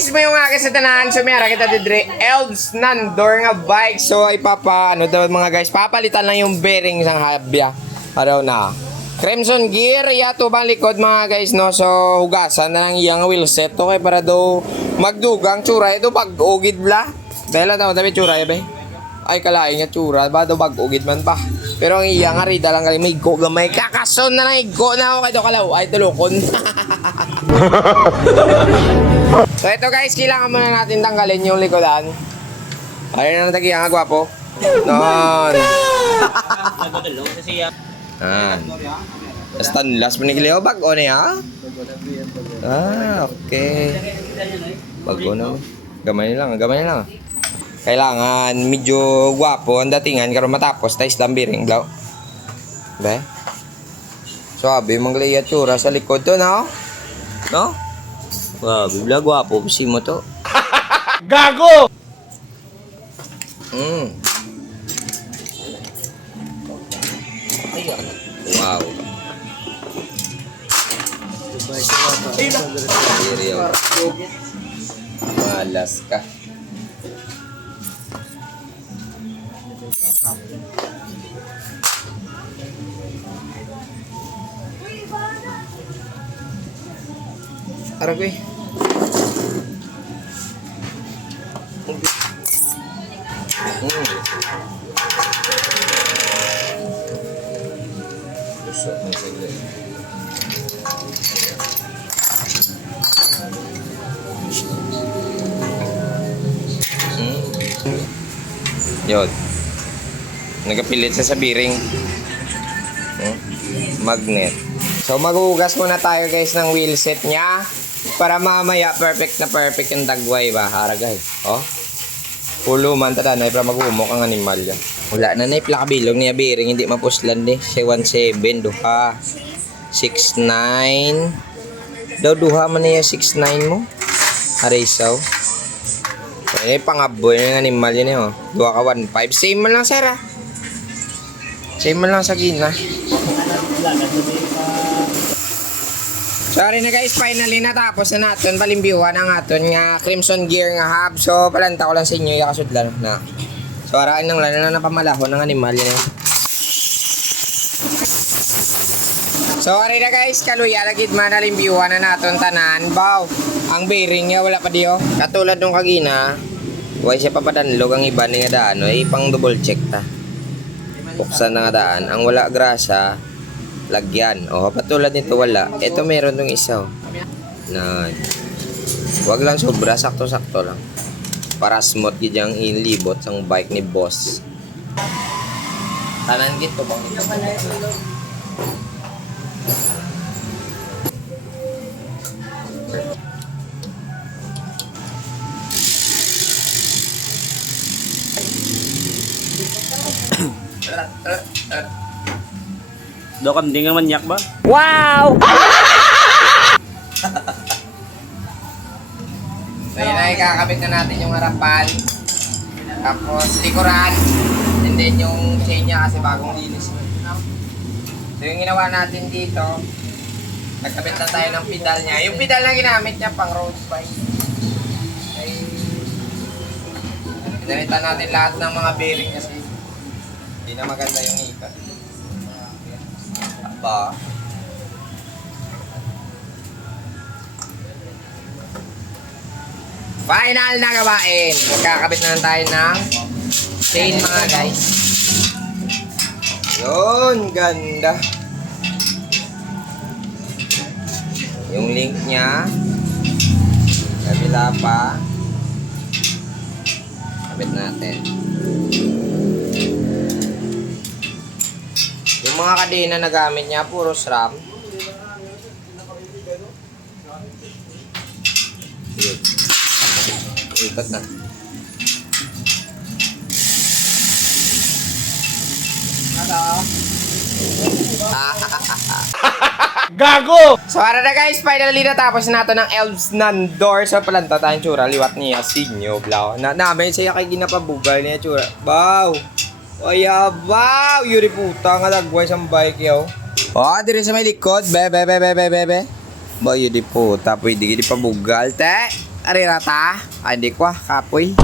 guys, may mga sa tanan, sumera kita didre Elves Nandor nga bike. So ay daw mga guys, papalitan lang yung bearing sang habya. Araw na. Crimson Gear, yato bang likod mga guys no. So hugasan na lang iyang wheelset to kay para daw magdugang tsura ito pag ugid bla. Dahil na dapat tsura ba? Ay kalaing nga tsura ba daw pag ugid man pa. Pero ang iyang arida lang kali may go gamay kakason na lang go na ako kay do kalaw ay tulokon. So ito guys, kailangan muna natin tanggalin yung likodan. Ayun na tagiya nga gwapo. Non. Stainless mo ni bago niya. Okay. Bago na. Gamay lang. Kailangan medyo gwapo ang datingan karon matapos tayo lambiring daw. Be. Sabi manglaya tsura sa likod to na. No? Wow, bibla gwapo si mo to. Gago! Ayan. Wow. Malas ka. Aragoy. Lusok na sila. Yun. Nagapilit sa sabiring. Magnet. So maghugas muna tayo guys ng wheel set niya para mamaya perfect yung dagway ba haragay. Oh. Pulo man tada na para magumok ang animal ya. Wala na plakabilog niya bearing hindi mapuslan di. 17 duha 69 daw duha man niya 69 mo. Arisaw. Eh pangaboy ng animal yan eh oh. Duha ka 15 same man lang sir ah. Same man lang sa gina. Sorry na guys, finally natapos na natin balimbiwan ang aton nga Crimson Gear nga hub. So palanta ko lang sa inyo yakasudlan na. So arain nang lana na napamalahon ng animal yan. So ari na guys, kaluya lagid man nalimbiwan na naton tanan. Baw, ang bearing niya wala pa diyo. Katulad nung kagina, way siya papadanlog ang iba nga daan, ay pang double check ta. Buksan na nga daan, ang wala grasa lagyan. O patulad nito wala. Ito meron tong isa. Na wag lang sobra, sakto-sakto lang. Para smooth gid yang ilibot sang bike ni boss. Tanan gito bang ito. Do kam di nga manyak ba? Wow! So yun ay kakabit na natin yung harapan. Tapos likuran. And then yung chain niya kasi bagong linis. So yung ginawa natin dito, nagkabit na tayo ng pedal niya. Yung pedal na ginamit niya pang road bike. Ay, pinalitan natin lahat ng mga bearing kasi hindi na maganda yung ikat. Ba? Final na gawain. Magkakabit na lang tayo ng chain mga guys. Yun, ganda. Yung link niya. Kabila pa. Kabit natin. Yung mga kadena na gamit niya, puro SRAM. Yun. Ikat na. Gago! So ara na guys, finally natapos na nato ng Elves Nandor. So palanta tayong tsura, liwat niya, sinyo, blaw. Namin siya kay ginapabugal niya tsura. Wow! Oya, wow! Yuri puta nga lagway sa bike yaw. Oh, dire sa may likod. Be. Ba, yuri puta. Pwede gini pabugal, te. arirata. Ah, hindi ko kapoy.